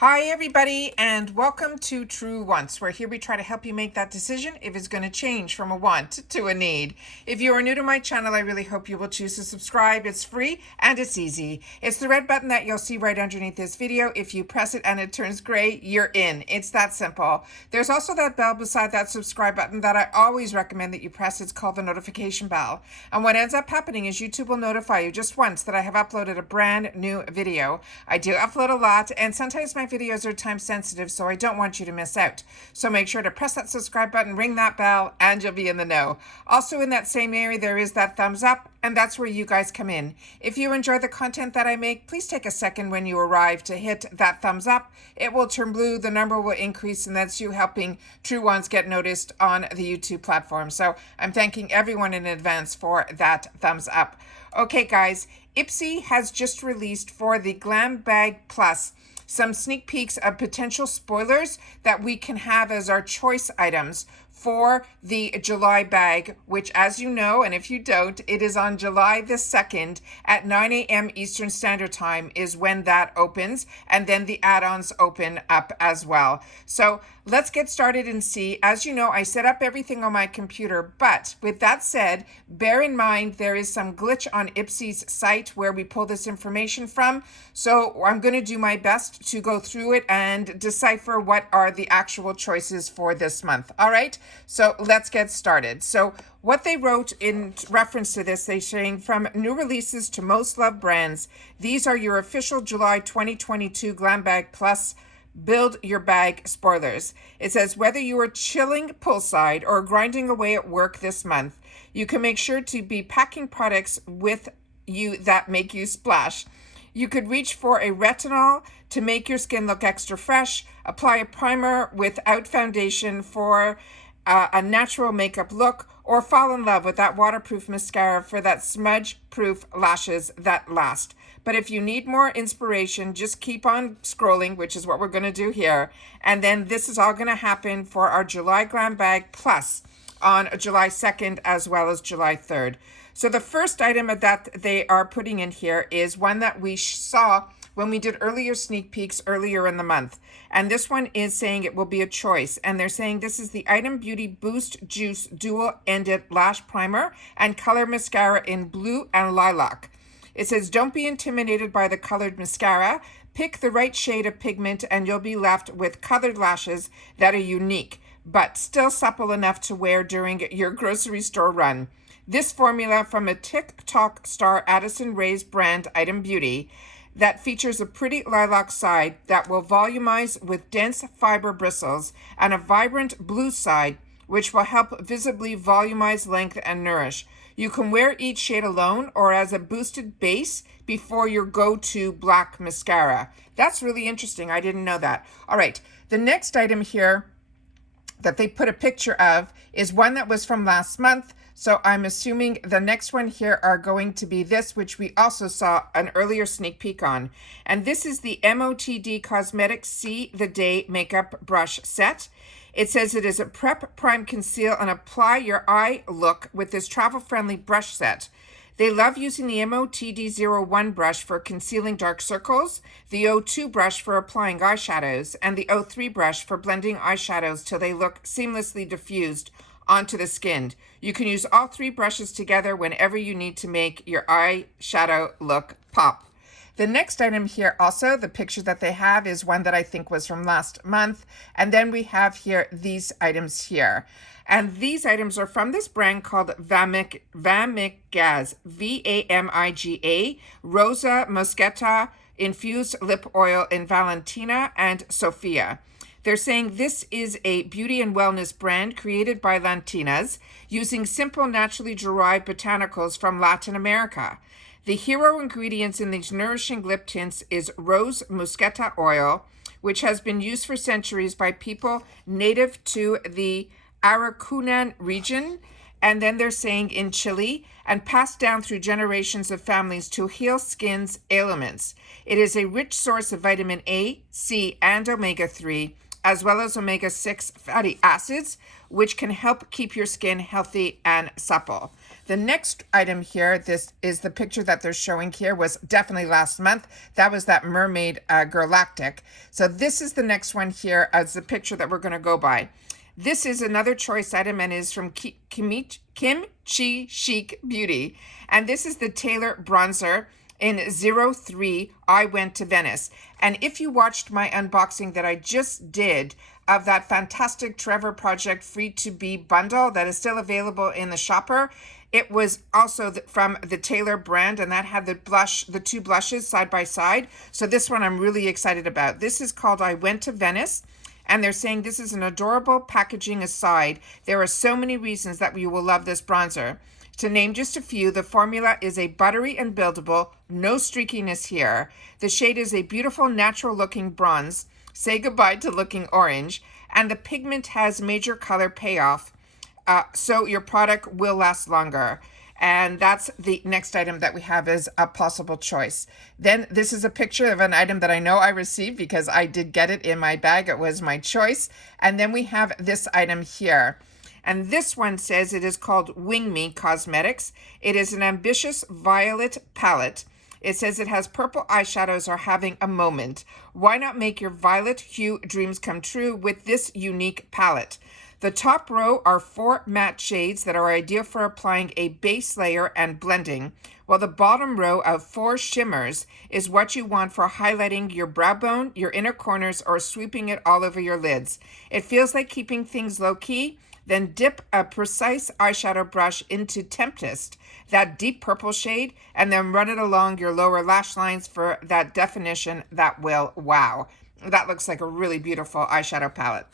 Hi everybody and welcome to True Wants, where here we try to help you make that decision if it's going to change from a want to a need. If you are new to my channel, I really hope you will choose to subscribe. It's free and it's easy. It's the red button that you'll see right underneath this video. If you press it and it turns gray, you're in. It's that simple. There's also that bell beside that subscribe button that I always recommend that you press. It's called the notification bell. And what ends up happening is YouTube will notify you just once that I have uploaded a brand new video. I do upload a lot, and sometimes my videos are time sensitive, so I don't want you to miss out. So make sure to press that subscribe button, ring that bell, and you'll be in the know. Also in that same area, there is that thumbs up, and that's where you guys come in. If you enjoy the content that I make, please take a second when you arrive to hit that thumbs up. It will turn blue, the number will increase, and that's you helping True Ones get noticed on the YouTube platform. So I'm thanking everyone in advance for that thumbs up. Okay guys, IPSY has just released for the Glam Bag Plus some sneak peeks of potential spoilers that we can have as our choice items for the July bag, which, as you know, and if you don't, it is on July the 2nd at 9 a.m. Eastern Standard Time is when that opens, and then the add-ons open up as well. So let's get started and see. As you know, I set up everything on my computer, but with that said, bear in mind there is some glitch on IPSY's site where we pull this information from. So I'm going to do my best to go through it and decipher what are the actual choices for this month. All right, so let's get started. So what they wrote in reference to this, they're saying, from new releases to most loved brands, these are your official July 2022 Glam Bag Plus Build Your Bag spoilers. It says, whether you are chilling poolside or grinding away at work this month, you can make sure to be packing products with you that make you splash. You could reach for a retinol to make your skin look extra fresh, apply a primer without foundation for a natural makeup look, or fall in love with that waterproof mascara for that smudge-proof lashes that last. But if you need more inspiration, just keep on scrolling, which is what we're going to do here. And then this is all going to happen for our July Glam Bag Plus on July 2nd as well as July 3rd. So the first item that they are putting in here is one that we saw when we did earlier sneak peeks earlier in the month. And this one is saying it will be a choice. And they're saying this is the Item Beauty Boost Juice Dual-Ended Lash Primer and Color Mascara in Blue and Lilac. It says, don't be intimidated by the colored mascara. Pick the right shade of pigment and you'll be left with colored lashes that are unique, but still supple enough to wear during your grocery store run. This formula from a TikTok star Addison Rae's brand Item Beauty that features a pretty lilac side that will volumize with dense fiber bristles and a vibrant blue side, which will help visibly volumize, lengthen, and nourish. You can wear each shade alone or as a boosted base before your go-to black mascara. That's really interesting. I didn't know that. All right, the next item here that they put a picture of is one that was from last month. So I'm assuming the next one here are going to be this, which we also saw an earlier sneak peek on. And this is the Motd Cosmetics See the Day Makeup Brush Set. It says it is a prep, prime, conceal, and apply your eye look with this travel-friendly brush set. They love using the Motd 01 brush for concealing dark circles, the 02 brush for applying eyeshadows, and the 03 brush for blending eyeshadows till they look seamlessly diffused onto the skin. You can use all three brushes together whenever you need to make your eyeshadow look pop. The next item here also, the picture that they have is one that I think was from last month. And then we have here these items here. And these items are from this brand called Vamik Gaz, Vamiga, Rosa Mosqueta Infused Lip Oil in Valentina and Sofia. They're saying this is a beauty and wellness brand created by Latinas using simple, naturally derived botanicals from Latin America. The hero ingredients in these nourishing lip tints is rose mosqueta oil, which has been used for centuries by people native to the Rakuten region, and then they're saying in Chile, and passed down through generations of families to heal skin's ailments. It is a rich source of vitamin A, C, and omega-3, as well as omega-6 fatty acids, which can help keep your skin healthy and supple. The next item here, this is the picture that they're showing here, was definitely last month. That was that Mermaid Galactic. So this is the next one here as the picture that we're going to go by. This is another choice item and is from Kimchi Chic Beauty. And this is the Taylor Bronzer in 03, I Went to Venice. And if you watched my unboxing that I just did of that fantastic Trevor Project Free to Be bundle that is still available in the shopper, it was also from the Taylor brand, and that had the two blushes side by side. So this one I'm really excited about. This is called I Went to Venice. And they're saying this is an adorable packaging aside. There are so many reasons that you will love this bronzer. To name just a few, the formula is a buttery and buildable, no streakiness here. The shade is a beautiful natural looking bronze. Say goodbye to looking orange. And the pigment has major color payoff. So your product will last longer. And that's the next item that we have as a possible choice. Then this is a picture of an item that I know I received because I did get it in my bag. It was my choice. And then we have this item here. And this one says it is called Motd Cosmetics. It is an ambitious violet palette. It says it has purple eyeshadows are having a moment. Why not make your violet hue dreams come true with this unique palette? The top row are 4 matte shades that are ideal for applying a base layer and blending, while the bottom row of 4 shimmers is what you want for highlighting your brow bone, your inner corners, or sweeping it all over your lids. It feels like keeping things low-key. Then dip a precise eyeshadow brush into Tempest, that deep purple shade, and then run it along your lower lash lines for that definition that will wow. That looks like a really beautiful eyeshadow palette.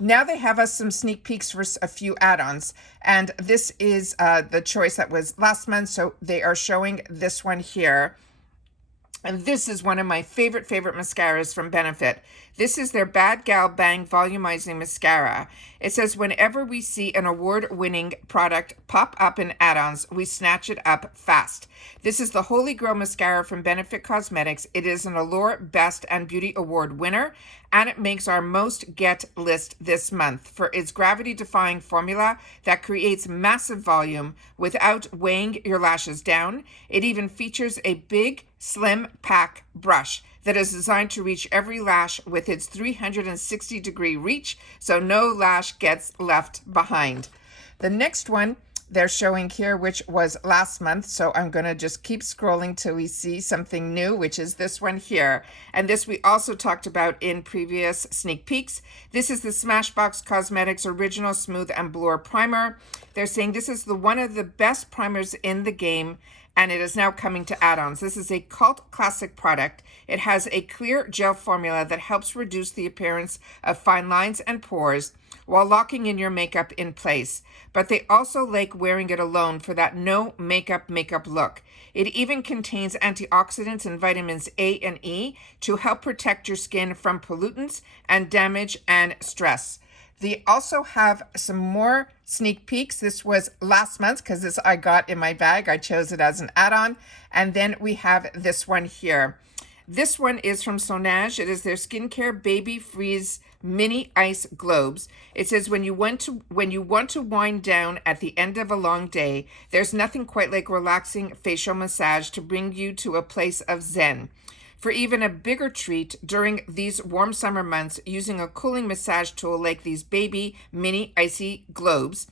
Now they have us some sneak peeks for a few add-ons, and this is the choice that was last month, so they are showing this one here. And this is one of my favorite mascaras from Benefit. This is their Bad Gal Bang Volumizing Mascara. It says, whenever we see an award-winning product pop up in add-ons, we snatch it up fast. This is the Holy Grail Mascara from Benefit Cosmetics. It is an Allure Best and Beauty Award winner, and it makes our most get list this month for its gravity-defying formula that creates massive volume without weighing your lashes down. It even features a big, slim pack brush that is designed to reach every lash with its 360-degree reach, so no lash gets left behind. The next one they're showing here, which was last month, so I'm going to just keep scrolling till we see something new, which is this one here. And this we also talked about in previous sneak peeks. This is the Smashbox Cosmetics Original Smooth and Blur Primer. They're saying this is one of the best primers in the game, and it is now coming to add-ons. This is a cult classic product. It has a clear gel formula that helps reduce the appearance of fine lines and pores while locking in your makeup in place. But they also like wearing it alone for that no makeup look. It even contains antioxidants and vitamins A and E to help protect your skin from pollutants and damage and stress. They also have some more sneak peeks. This was last month because this I got in my bag. I chose it as an add-on. And then we have this one here. This one is from Sonage. It is their Skincare Baby Freeze Mini Ice Globes. It says when you want to wind down at the end of a long day, there's nothing quite like relaxing facial massage to bring you to a place of zen. For even a bigger treat during these warm summer months, using a cooling massage tool like these baby mini icy globes,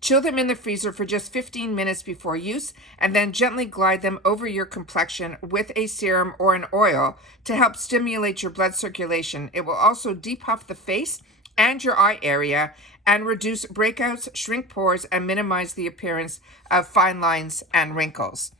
chill them in the freezer for just 15 minutes before use, and then gently glide them over your complexion with a serum or an oil to help stimulate your blood circulation. It will also depuff the face and your eye area and reduce breakouts, shrink pores, and minimize the appearance of fine lines and wrinkles.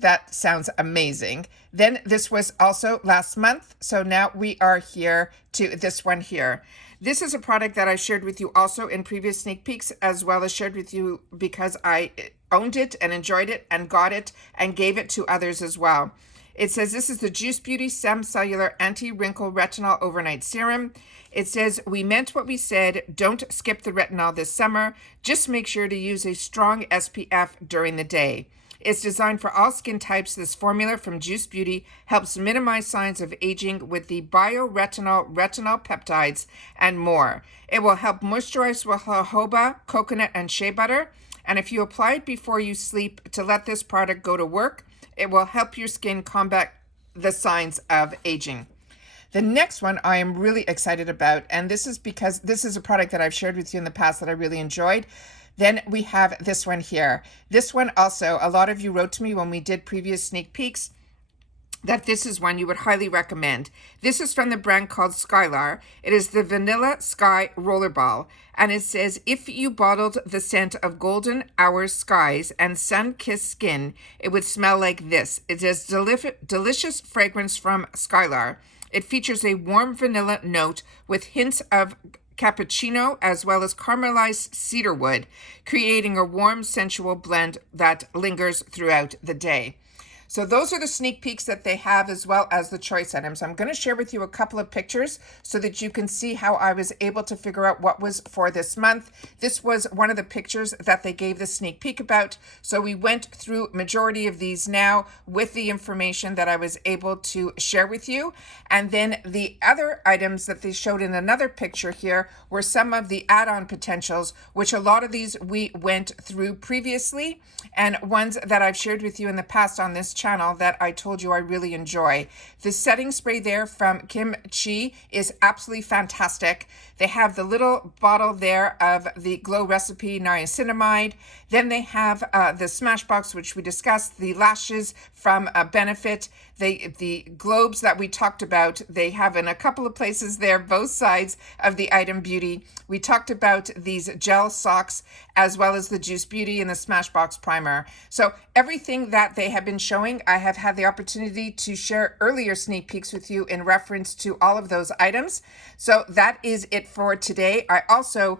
That sounds amazing. Then this was also last month. So now we are here to this one here. This is a product that I shared with you also in previous sneak peeks, as well as shared with you because I owned it and enjoyed it and got it and gave it to others as well. It says this is the Juice Beauty Sem Cellular Anti-Wrinkle Retinol Overnight Serum. It says, we meant what we said. Don't skip the retinol this summer. Just make sure to use a strong SPF during the day. It's designed for all skin types. This formula from Juice Beauty helps minimize signs of aging with the bioretinol, retinol peptides, and more. It will help moisturize with jojoba, coconut, and shea butter, And if you apply it before you sleep to let this product go to work, it will help your skin combat the signs of aging. The next one I am really excited about, and this is because this is a product that I've shared with you in the past that I really enjoyed. Then we have this one here. This one also, a lot of you wrote to me when we did previous sneak peeks that this is one you would highly recommend. This is from the brand called Skylar. It is the Vanilla Sky Rollerball. And it says, if you bottled the scent of golden hour skies and sun-kissed skin, it would smell like this. It is delicious fragrance from Skylar. It features a warm vanilla note with hints of cappuccino as well as caramelized cedarwood, creating a warm, sensual blend that lingers throughout the day. So those are the sneak peeks that they have, as well as the choice items. I'm going to share with you a couple of pictures so that you can see how I was able to figure out what was for this month. This was one of the pictures that they gave the sneak peek about. So we went through majority of these now with the information that I was able to share with you. And then the other items that they showed in another picture here were some of the add-on potentials, which a lot of these we went through previously, and ones that I've shared with you in the past on this channel that I told you I really enjoy. The setting spray there from Kim Chi is absolutely fantastic. They have the little bottle there of the Glow Recipe Niacinamide. Then they have the Smashbox, which we discussed, the lashes from Benefit, the globes that we talked about. They have in a couple of places there, both sides of the item beauty. We talked about these gel socks as well as the Juice Beauty and the Smashbox primer. So everything that they have been showing, I have had the opportunity to share earlier sneak peeks with you in reference to all of those items. So that is it for today. I also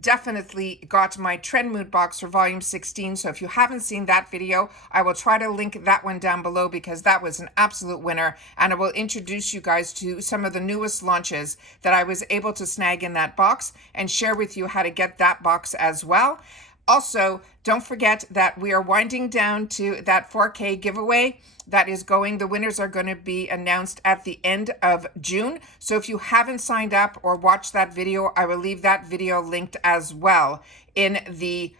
definitely got my Trend Mood box for volume 16. So if you haven't seen that video, I will try to link that one down below because that was an absolute winner. And I will introduce you guys to some of the newest launches that I was able to snag in that box and share with you how to get that box as well. Also, don't forget that we are winding down to that 4K giveaway that is going. The winners are going to be announced at the end of June. So if you haven't signed up or watched that video, I will leave that video linked as well in the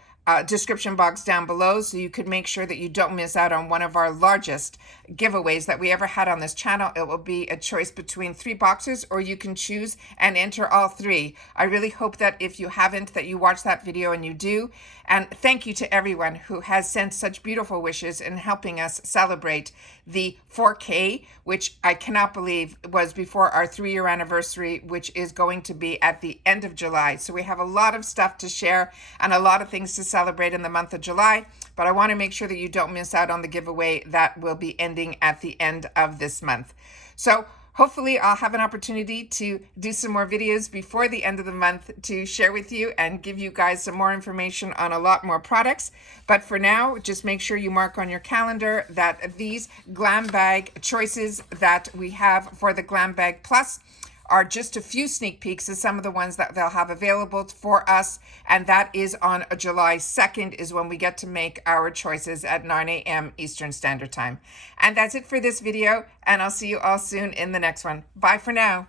description box down below, so you could make sure that you don't miss out on one of our largest giveaways that we ever had on this channel. It will be a choice between 3 boxes, or you can choose and enter all 3. I really hope that if you haven't, that you watch that video and you do. And thank you to everyone who has sent such beautiful wishes in helping us celebrate the 4K, which I cannot believe was before our 3-year anniversary, which is going to be at the end of July. So we have a lot of stuff to share and a lot of things to celebrate in the month of July, but I want to make sure that you don't miss out on the giveaway that will be ending at the end of this month. So hopefully I'll have an opportunity to do some more videos before the end of the month to share with you and give you guys some more information on a lot more products. But for now, just make sure you mark on your calendar that these Glam Bag choices that we have for the Glam Bag Plus are just a few sneak peeks of some of the ones that they'll have available for us. And that is on July 2nd is when we get to make our choices at 9 a.m. Eastern Standard Time. And that's it for this video. And I'll see you all soon in the next one. Bye for now.